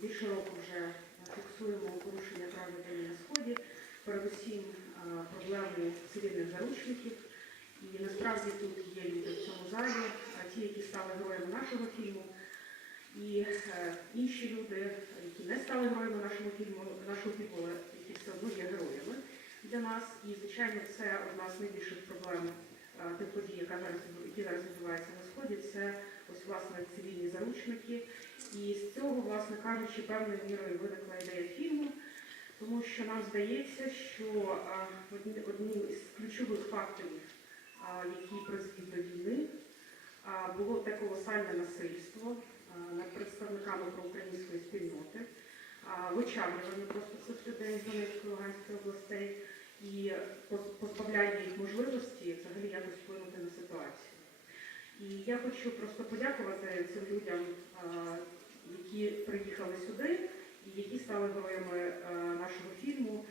більше року вже фіксуємо порушення прав людей на сході, передусім проблему цивільних заручників. І насправді тут є люди в цьому залі, ті, які стали героями нашого фільму, і е, інші люди, які не стали героями нашого фільму, нашого фільму, які все одно є героями для нас. І звичайно, це одна з найбільших проблем тих подій, які зараз відбуваються на сході. Це ось власне цивільні заручники. І з цього, власне кажучи, певною мірою виникла ідея фільму, тому що нам здається, що одним із ключових факторів, які призвів до війни, було те колосальне насильство над представниками проукраїнської спільноти, вичавлювання просто цих людей з Донецької Луганської областей і позбавляння їх можливості взагалі якось вплинути на ситуацію. І я хочу просто подякувати цим людям, які приїхали сюди і які стали героями нашого фільму.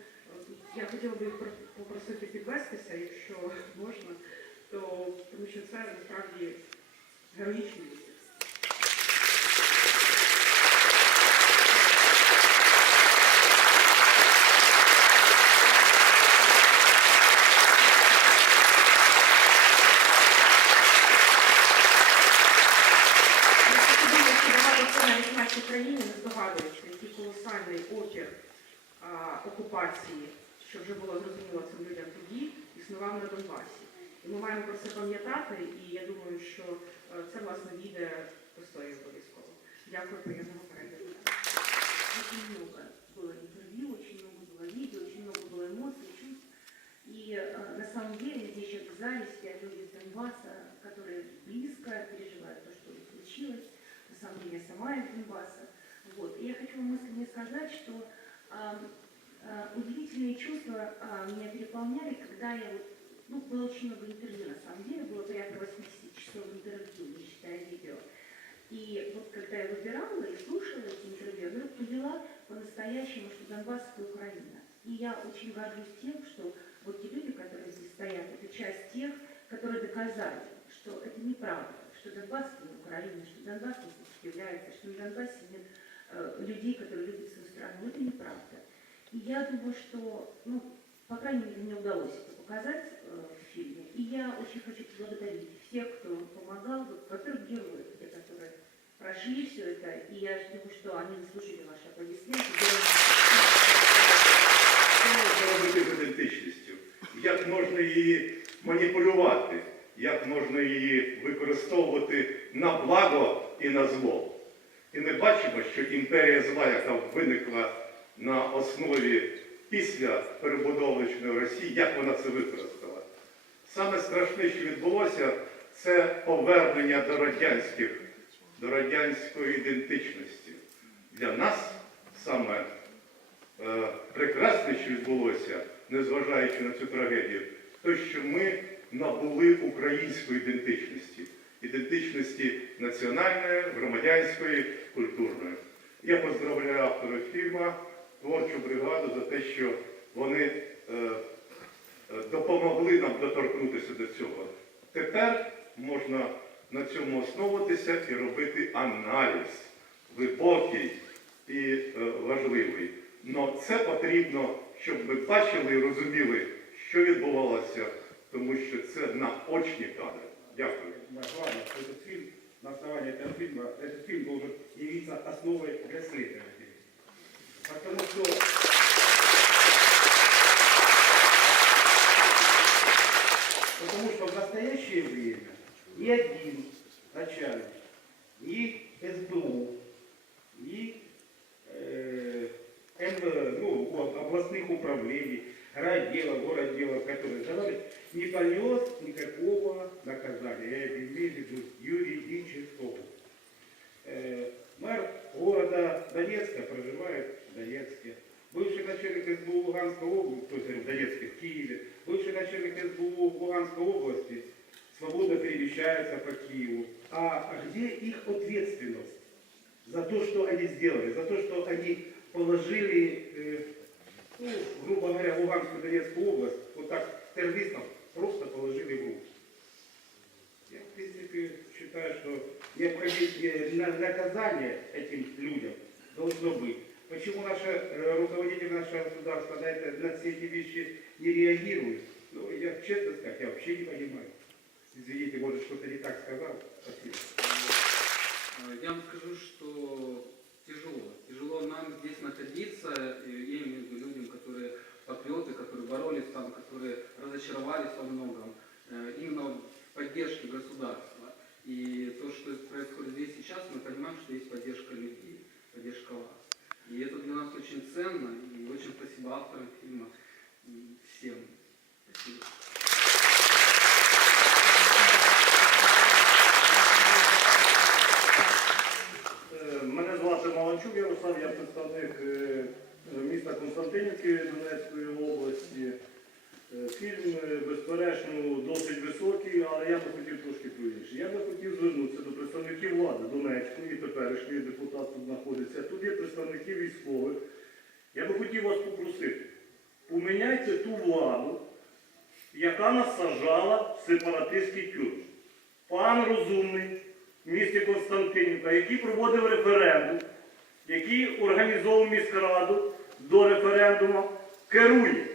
Я хотіла би їх попросити підвестися, якщо можна, то тому що це насправді героїчні про це пам'ятати, і я думаю, що е, це власне війде в історію обов'язково. Дякую, приємного перегляду. Очень много было интервью, очень много было видео, очень много было эмоций, чувств. И э, на самом деле здесь сейчас в зале сидят люди из Донбасса, которые близко переживают то, что случилось. На самом деле я сама из Донбасса. Вот. И я хочу вам искренне сказать, что ам, а, удивительные чувства а, меня переполняли, когда я вот, ну, очень много интервью, на самом деле, было порядка 80 часов интервью, не считая видео. И вот когда я выбирала и слушала эти интервью, я вдруг поняла по-настоящему, что Донбасс – это Украина. И я очень горжусь тем, что вот те люди, которые здесь стоят, это часть тех, которые доказали, что это неправда, что Донбасс – не Украина, что Донбасс не сопротивляется, что на Донбассе нет э, людей, которые любят свою страну. Это неправда. И я думаю, что, ну, по крайней мере, мне удалось это показать. И я очень хочу поблагодарить всех, кто помогал, вот, во-первых, героев, те, которые прошли все это, и я думаю, что они заслужили ваши аплодисменты. Що можна робити з ідентичністю? Як можна її маніпулювати? Як можна її використовувати на благо і на зло? І ми бачимо, що імперія зла, яка виникла на основі після перебудовочної Росії, як вона це використала? Саме страшне, що відбулося, це повернення до радянських, до радянської ідентичності. Для нас саме Е, прекрасне, що відбулося, незважаючи на цю трагедію, то що ми набули української ідентичності, ідентичності національної, громадянської, культурної. Я поздравляю авторів фільму, творчу бригаду за те, що вони е, допомогли нам доторкнутися до цього. Тепер можна на цьому основуватися і робити аналіз глибокий і е, важливий. Но це потрібно, щоб ми бачили і розуміли, що відбувалося, тому що це наочні кадри. Дякую. Главное, что этот фильм, на основании этого фильма, этот фильм должен явиться основой для следователей. Потому что ни один начальник, ни СБУ, ни э, МВ, ну, об- областных управлений, райотделов, городделов, которые давали, не понес никакого наказания. Я имею в виду юридического. Э, мэр города Донецка проживает в Донецке. Бывший начальник СБУ Луганской области, то есть в Донецке, в Киеве, бывший начальник СБУ Луганской области свободно перемещается по Киеву. А где их ответственность за то, что они сделали, за то, что они положили, э, ну, грубо говоря, Луганскую Донецкую область, вот так террористов просто положили в руки. Я, в принципе, считаю, что необходимо на- наказание этим людям должно быть. Почему наши э, руководители нашего государства на, это, на все эти вещи не реагируют? Ну, я честно сказать, я вообще не понимаю. Извините, может, что-то не так сказал. Спасибо. Э, Я вам скажу, что тяжело. Тяжело нам здесь находиться, я имею в виду людям, которые патриоты, которые боролись там, которые разочаровались во многом, э, именно в поддержке государства. И то, что происходит здесь сейчас, мы понимаем, что есть поддержка людей, поддержка вас. И это для нас очень ценно, и очень спасибо авторам фильма, Константинівки Донецької області. Е, Фільм, е, безперечно, досить високий, але я би хотів трошки про інше. Я би хотів звернутися до представників влади Донецької і теперішньої депутат тут знаходиться. Тут є представники військових. Я би хотів вас попросити, поміняйте ту владу, яка нас сепаратистський тюрм. Пан розумний в місті Константинівка, який проводив референдум, який організовував міськраду до референдуму, керує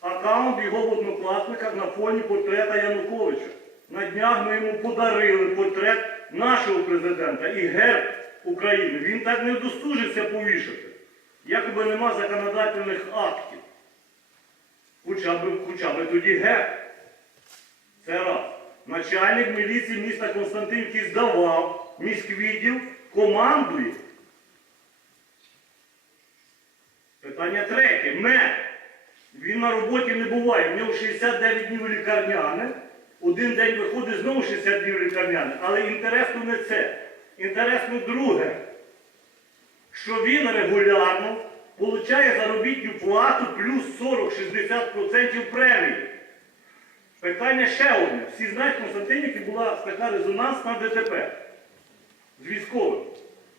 аккаунт його в на фоні портрета Януковича. На днях ми йому подарили портрет нашого президента і герб України. Він так не достужився повішати. Якоби нема законодательних актів. Хоча б, хоча б тоді герб. Це раз. Начальник міліції міста Константинівки здавав міськвідділ, командує. Питання третє. Мер. Він на роботі не буває. В нього 69 днів лікарняне. Один день виходить знову 60 днів лікарняне. Але інтересно не це. Інтересно друге, що він регулярно получає заробітну плату плюс 40-60% премії. Питання ще одне. Всі знають, в Константинівці була така резонансна ДТП з військовим.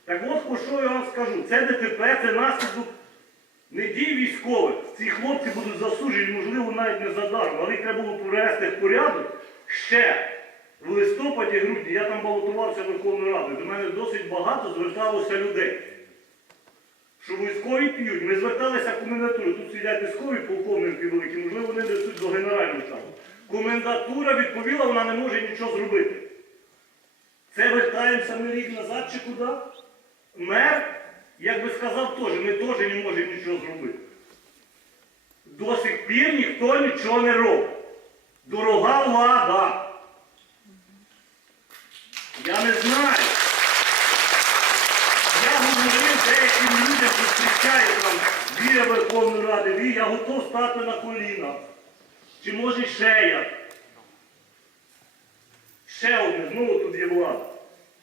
Так от, про що я вам скажу? Це ДТП, це наслідок не дій військових. Ці хлопці будуть засуджені, можливо, навіть не задармо, але їх треба було привести в порядок ще в листопаді-грудні. Я там балотувався Верховною Радою. До мене досить багато зверталося людей. Що військові п'ють. Ми зверталися в комендатуру. Тут сидять військові полковники великі, можливо, вони несуть до генерального штабу. Комендатура відповіла, вона не може нічого зробити. Це вертаємося ми рік назад чи куди? Мер, як би сказав теж, ми теж не можемо нічого зробити. До сих пір ніхто нічого не робить. Дорога влада. Я не знаю. Я говорив деяким людям, зустрічаю там біля Верховної Ради, «Ві, я готов стати на коліна. Чи може ще як? Ще одне, знову тут є влада.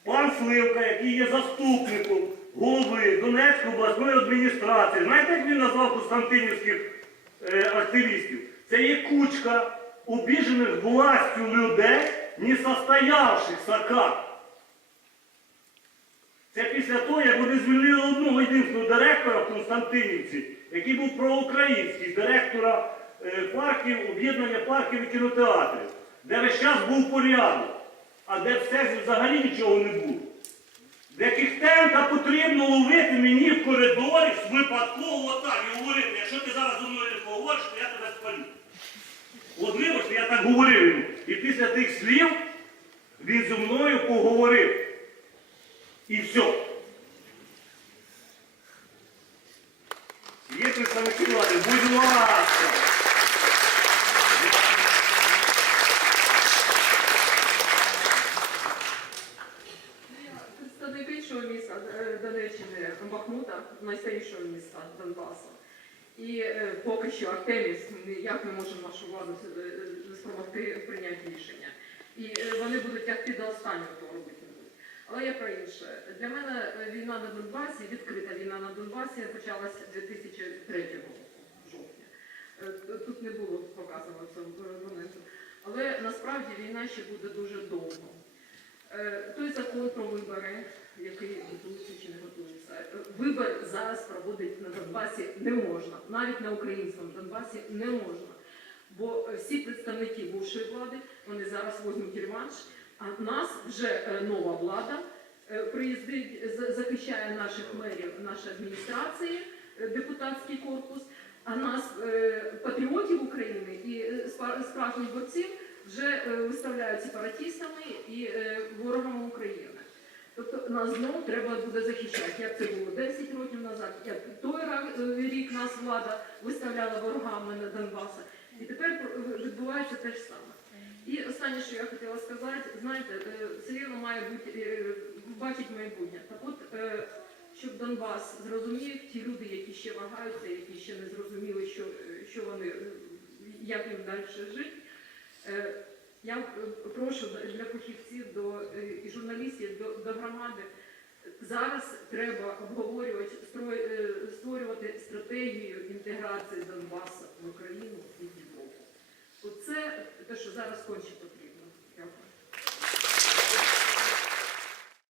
Пан Сливка, який є заступником голови Донецької обласної адміністрації. Знаєте, як він назвав Константинівських е, активістів? Це є кучка обіжених властю людей, несостоявшихся как. Це після того, як вони звільнили одного єдиного директора в Константинівці, який був проукраїнський, директора е, парків, об'єднання парків і кінотеатрів, де весь час був порядок, а де все взагалі нічого не було. Кіхтенка потрібно ловити мені в коридорі випадково отак і говорити, якщо ти зараз зі мною не поговориш, то я тебе спалю. От вибачте, я так говорив йому. І після тих слів він зі мною поговорив. І все. Є представники влади, будь ласка. Представник іншого міста е, Донеччини Бахмута, найстарішого міста Донбасу. І е, поки що Артеміс ніяк не може нашу владу е, е, спромогти прийняти рішення. І вони будуть тягти до останнього, того робити. Але я про інше. Для мене війна на Донбасі, відкрита війна на Донбасі почалася 2003 року, жовтня. Тут не було показано цього моменту. Але насправді війна ще буде дуже довго. Е, Той закон про вибори, який готується чи не готується, е, вибор зараз проводити на Донбасі не можна, навіть на українському Донбасі не можна. Бо е, всі представники бувшої влади вони зараз візьмуть реванш, а нас вже нова влада приїздить, захищає наших мерів, наші адміністрації, депутатський корпус, а нас, патріотів України і справжніх борців, вже е, виставляють сепаратистами і е, ворогами України. Тобто нас знову треба буде захищати, як це було 10 років назад, як той е, рік нас влада виставляла ворогами на Донбаса. І тепер відбувається те ж саме. І останнє, що я хотіла сказати, знаєте, все має бути бачить майбутнє. Так от, щоб Донбас зрозумів, ті люди, які ще вагаються, які ще не зрозуміли, що, що вони, як їм далі жити. Я е, прошу для фахівців до е, і журналістів до, до громади. Зараз треба обговорювати, е, створювати стратегію інтеграції Донбасу в Україну і Європу. Оце те, що зараз конче потрібно.